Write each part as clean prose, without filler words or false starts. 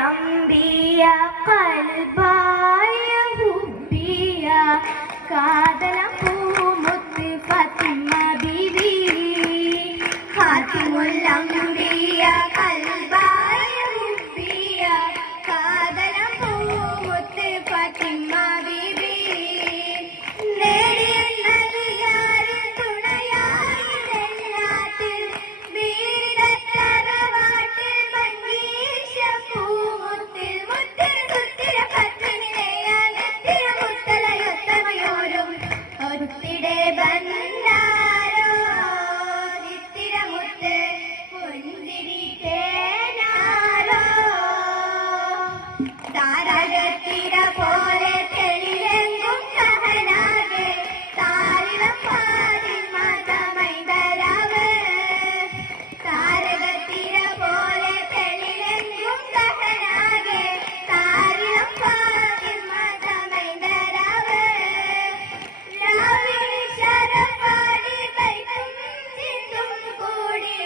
الأنبياء قلباي هبيا കാതലപ്പൂമുത്ത് ഫാത്തിമ ബീവി ഖാതിമുൽ അംബിയ ഖൽബായ ഹുബിയ കാതലപ്പൂമുത്ത് ഫാത്തിമ ബീവി നേടിയ നൽകാരി തുണയായി എല്ലാത്തിൽ വീരത്തറവാട്ടിൽ മങ്കീശ പൂമുത്തിൽ മുത്തിൽ സുത്തിര പത്നിയായ മുത്തലയൊത്തമയോരും ഒത്തിടെ ബന്നാരോ നിത്തിരമുത്ത് പുഞ്ചിരി തേനാരോ താരകത്തിര പോലെ തെളിലെങ്കും സഹനാകെ താരിളം പാതിൽ മതമൈതരാവ് താരകത്തിര പോലെ തെളിലെങ്കും സഹനാകെ താരിളം പാതിൽ മതമൈതരാവ് ശരപ്പാടി ബൈക്കും ചിന്തും കൂടി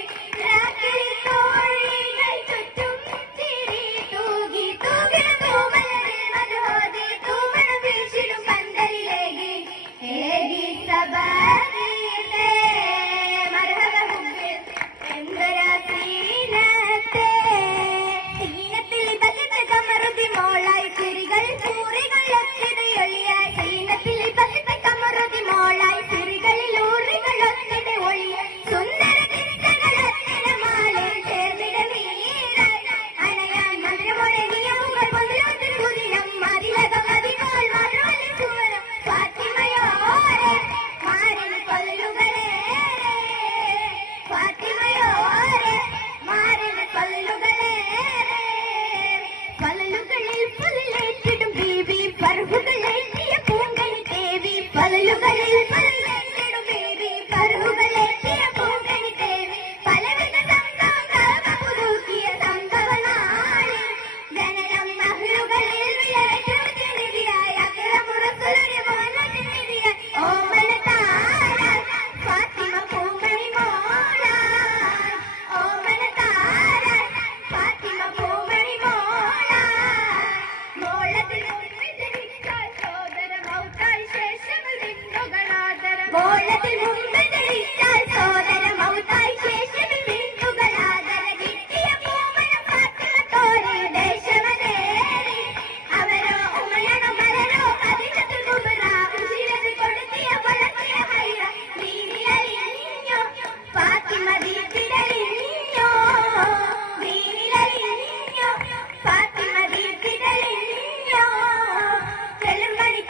രാത്രി തോഴികൾ ചുറ്റും ചിരി തൂകി തൂകിന തൂമലരെ മധുഹോതി തൂമണ വീശിടും പന്തലിലേകി ഏകി സബാരിയിലെ മർഹബ ഹുബ്ബിൽ എന്തൊരാ സീനത്തെ സീനത്തിൽ ബസിത്ത് കമറുതി മോളായി ചിരികൾ കൂറികൾ ഒത്തിരയൊളിയായി സീനത്തിൽ ബസിത്ത് കമറുതി മോളായി ചിരികളിൽ ഊറികൾ ഒത്തിര ഒളിയായി സുന്ദര തിരിച്ചകൾ ഒത്തിരമാലെ ചേർന്നിട വീരായി അണയാൻ മധുരമൊഴകിയ മുകൾ പൊന്നിലൊത്തിരി കുതിരം മതിലകം അതിപോൽ മറുവള്ളി സുവരം ഫാത്തിമയോരെ മാറിന് കൊല്ലുകളേറെ ഫാത്തിമയോരെ മാറിന് കൊല്ലുകളേറെ പലലുകളിൽ പലലേറ്റിടും ബീവി പർഹുകളേറ്റിയ പൂങ്കണി ദേവി പലലുകളിൽ പലലേറ്റിടും ബീവി പർഹുകളേറ്റിയ പൂങ്കണി ദേവി പലവിധ സംഭവങ്ങൾ പുതുക്കിയ സംഭവനാളിൽ ജനനം മഹലുകളിൽ വിളറ്റുനിധിയായ അഗ്രമുറക്കുലൊരു മോനത്തിനിധിയായി ഓമന താരാൻ ഫാത്തിമ പൂമണി മോളാൻ ഓമന താരാൻ ഫാത്തിമ പൂമണി മോളാൻ മോളത്തിൽ മുൻപിൽ ജനിച്ചാൽ സോദര മൗത്തായി ശേഷമിൽ ബിന്ദുകളാദരം മോളത്തിൽ മുൻപിൽ ജനിച്ചാൽ സോദര മൗത്തായി ശേഷമിൽ ബിന്ദുകളാദര കിട്ടിയ പൂമന ഫാത്തിമ തോരെ ദേശമതേറി അവരോ ഉമയണോ മരനോ അതിനത്തിൽ കുബറ ഉശിരത് കൊടുത്തിയ വളർത്തിയ ഹൈറ നീനിലലിഞ്ഞോ ഫാത്തിമ ദീപ്തിതലിഞ്ഞോ നീനിലലിഞ്ഞോ ഫാത്തിമ ദീപ്തിതലിഞ്ഞോ തെളിമണി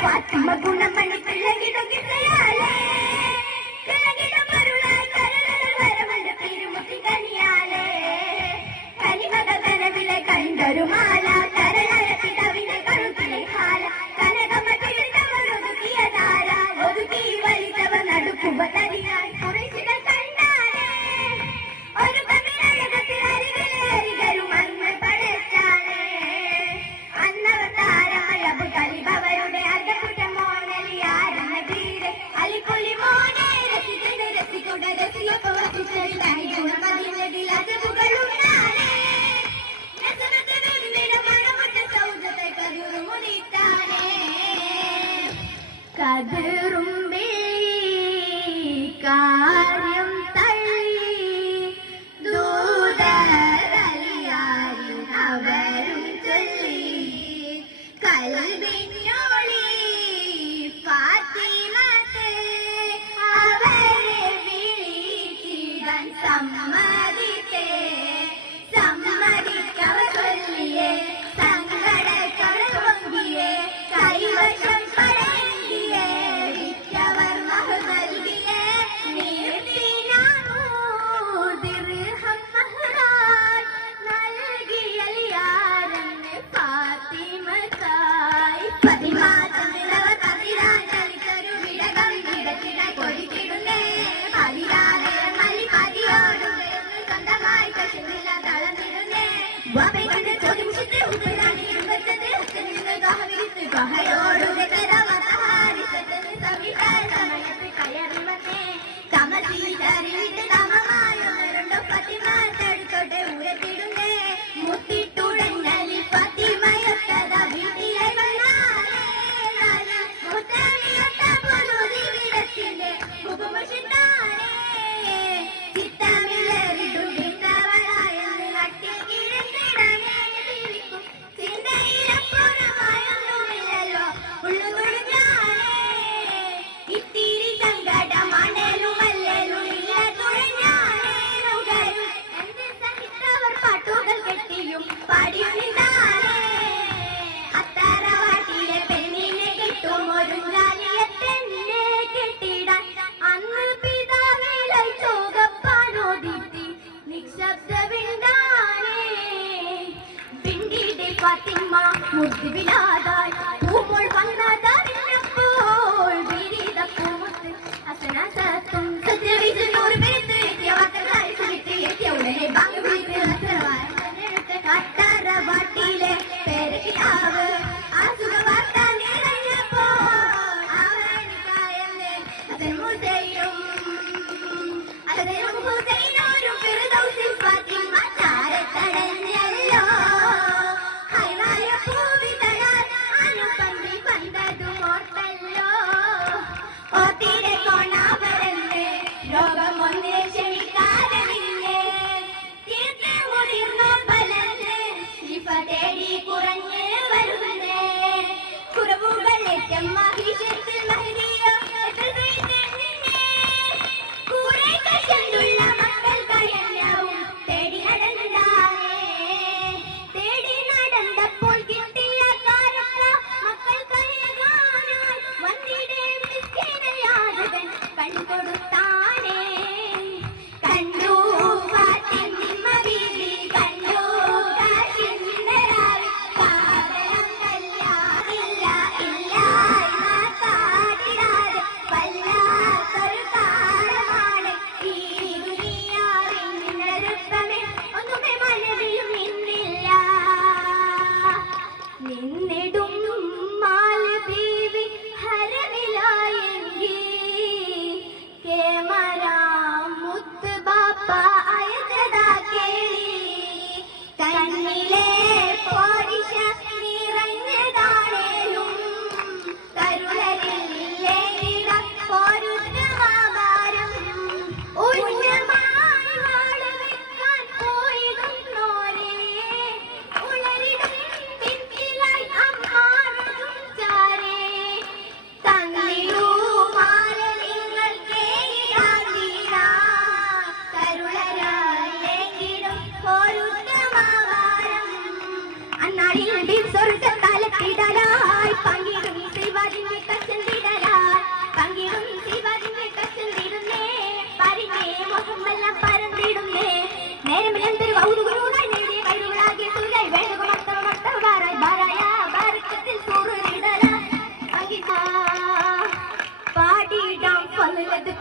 ഫാത്തിമ ഗുണമണി തിളങ്ങിടും കിട്ടയാലേ തിളങ്ങിടും മരുളായി കരളൽ വരവന്റെ തിരുമുത്തി കനിയാലേ കനിമക കനവിലെ കണ്ടൊരു മാല കരളരത്തിടവിന്റെ കഴുത്തിലെ ഹാല കനകമതിരുന്നവർ ഒതുക്കിയ ധാര ഒതുക്കി വലിച്ചവ നടുക്കുവ തടിയായി കുറേശികൾ കണ്ടാലേ ഒരു കമിഴകത്തിൽ അരികിലെ അരികരും അന്ന് പടച്ചാലേ അന്നവർ താരമഴബു കലിബവരുടെ അർദ്ധക്കുറ്റ മോനലിയാരെന്ന തീരെ അലിപ്പൊലി മോനെ രസിച്ചത് രസിക്കുക രസിയൊക്കെ വസിച്ചത് തനി ഗുണമതിലതിൽ അജബുകളുണ്ടാലേ മണമുറ്റ സൗജത്തെ കതിറുമുറിത്താനേ കതിറുമ്പി കാര്യം തള്ളി ദൂതരലിയാരിൽ അവരും ചൊല്ലി കൽബിഞ്ഞോളി ഫാത്തിമത്തെ അവരെ വിളിച്ചിടാൻ സമ്മതിത്തേ സമ്മതിക്കവ ചൊല്ലിയേ സങ്കടക്കവ പൊങ്കിയേ കൈവശം പടങ്ങിയേ വിറ്റവർ മഹു നൽകിയേ നീർത്തിനാമൂതിർഹം മഹ്റായി നൽകിയലിയാരെന്ന് ഫാത്തിമക്കായി പതിമാതമിളവ തമിഴാൻ ചലിച്ചൊരു വിടകം വിടത്തിട കൊതിച്ചിടുന്നേ പതിരാതെ മലി പതിയോടും സ്വന്തമായി കശുന്നില്ല തളർന്നിരുന്നേ വപൈകന്റെ ചോദ്യം ചിത്തെ ഉപ്പരാണിയും വെച്ചത് നിന്ന് ദോഹവിരിത്ത് പഹയോടുടെ കരവഹാരിച്ചത് സവിതായ സമയത്ത് കയറി വന്നേ കമത്തിൽ തരിവിട്ട് തമമായൊരുണ്ടോ പതിമാറ്റെടുത്തോട്ടെ ഉയർത്തിടുന്നേ മുത്തിട്ടുടൻ ഫാത്തിമ മുദ്ദിബിലാദായി പൂമോൾ വന്നതറിഞ്ഞപ്പോൾ വിരിതപ്പൂമുത്ത് ഹസനത്തും സത്യവിജനൂർ പെരുത്ത് എത്തിയ വാർത്തകളായി സുമിത്ത് എത്തിയ ഉടനെ ബാങ്ക് വിളിച്ച് കട്ടറവാട്ടിലെ പേരക്കിനാവ് ആ സുഖവാർത്ത നിറഞ്ഞപ്പോൾ അവനിക്കായെന്ന് ഹസനും ഹുസൈനും ഫിർദൗസിൽ ഫാത്തിമ ചാരത്തടഞ്ഞല്ലോ ഹൈവായ പൂവിതളാൽ അനുപന്തി പന്തതും ഓർത്തല്ലോ ഓത്തിരെ കോണാപരന്ന് ലോകമൊന്നേ ക്ഷമിക്കാതെ നിന്നെ തീർത്ത് മുതിർന്നോ ബലന്ന് ശിഫ തേടി കുറഞ്ഞ് വരുന്നേ കുറവുകൾ ഏറ്റം മഹിഷത്തിൽ മഹദിയോ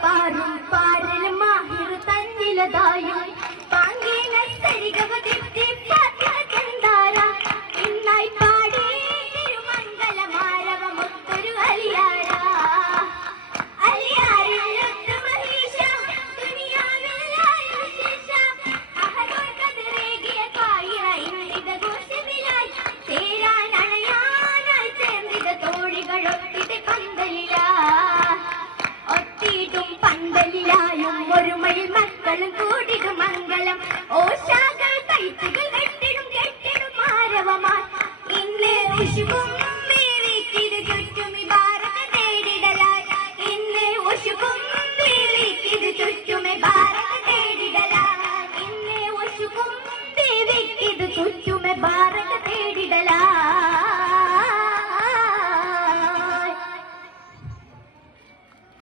പാറും പാരൽ മാഹിർ തന്നിലതായും പാങ്കീന സരിഗവതിത്തി പാത്രകന്താര ഇന്നായി പാടി തിരുമംഗലമാരവമൊത്തൊരു അലിയാര അലിയാരിലൊത്ത് മഹീഷ ദുനിയാവിലായ വിശേഷ അഹദോർ കതിരേകിയ കായിക ഇന്നിത ഗോസിമിലായി ചേരാൻ അണയാനായി ചേർന്നിത തോഴികളൊത്തിട്ട് പന്തലിലാ ഒത്തിടും പന്തലിലായും ഒരുമയിൽ മക്കളും കൂടിടും മംഗളം ഓശാകൾ കൈത്തുകൾ കെട്ടിടും മാരവമാ ഇന്ന് വിഷുവും